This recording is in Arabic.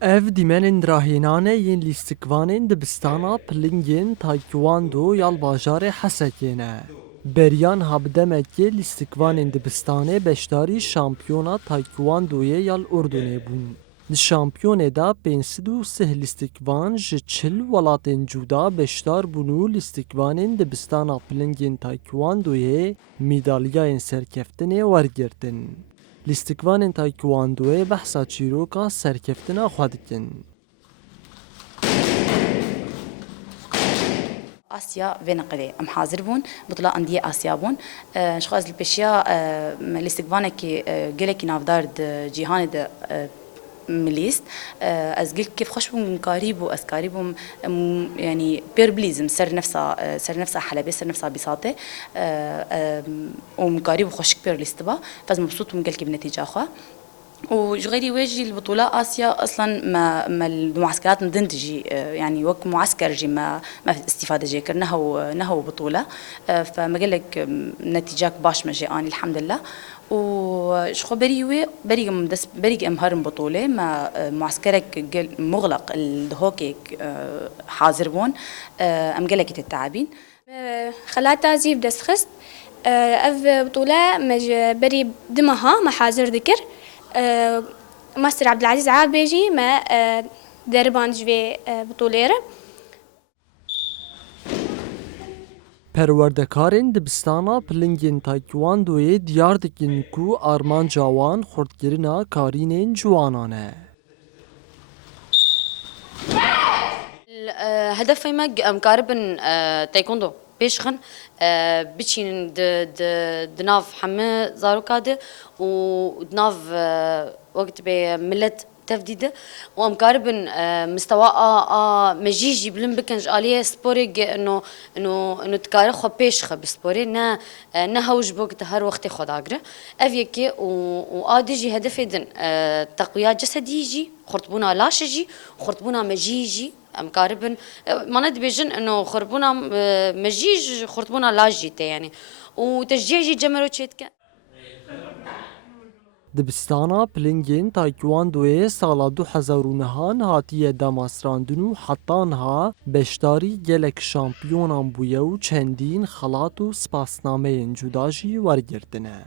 ev dîmenên rahînane yên lîstikvanên dibistana pilingên Taekwondo ya bajarê Hesekê ne. Beriyan habdemekê lîstikvanên dibistanê beşdarî şampiyona Taekwondoyê ya Urdunê bûn. Di şampiyonê de 503 lîstikvan ji 40 welatên cuda beşdar bûn û lîstikvanên dibistana pilingên Taekwondoyê mîdalyayên serkeftinê wergirtin. Lîstikvanên Taekwondoyê behsa çîroka serkeftina xwe dikin. آسيا فينقلي ام حاضر بون بطلة أندية آسيا بون شخص البشيا الاستقبال كي قلك نافدار جيهان مليست از قلت كيف خوش بون قريب واس قريب يعني بيربليزم سر نفسها حلبة سر نفسها بساطة ومقارب وخوش كبير الاستبا فاز مبسوط من قلك بنتيجة أخوة وغيري واجي البطولة آسيا أصلا ما المعسكرات مدن تجي يعني وقت معسكر جي ما في استفادة جي كر نهو بطولة فما قال لك نتيجاك باش ما جي أني الحمد لله وشخو بريق أمهرم بطولة ما معسكرك مغلق الهوكي حاضر بون أم قال لك التعابين خلات تعزيب دس خست أف بطولة مج بري دمها محاضر ذكر ماستر عبد العزيز عابيجي ما دربان جوي بطوليرة Perwerdekarên dibistana pilingên Taekwondoyê diyar dikin ku armanca wan xurtkirina karînên ciwanan e. هدفي مقاربن تايكوندو بيشخن بتشين دناف حمى زاروكادي ودناف وقت بملت تفديدة ومقاربن مستوى مجيجي بلن بكنج عليه سبوري انه تكاري خو بيشخ بسبوري نا هوج بوقت هر وقت خود اجره افيكي واديجي هدفي دن تقوية جسديجي خرطبونا لاشجي خرطبونا مجيجي مقاربن ما ندبيجن انه خربونا مجيج خرطبونا لاجيته يعني وتشجيعي جمرو تشيتك Dibistana pilingên Taekwondoyê sala 2009 hatiye demasrandin û heta niha beşdarî gelek şampiyonan bûye û çendîn xelat û spasnameyên cuda jî wergirtine.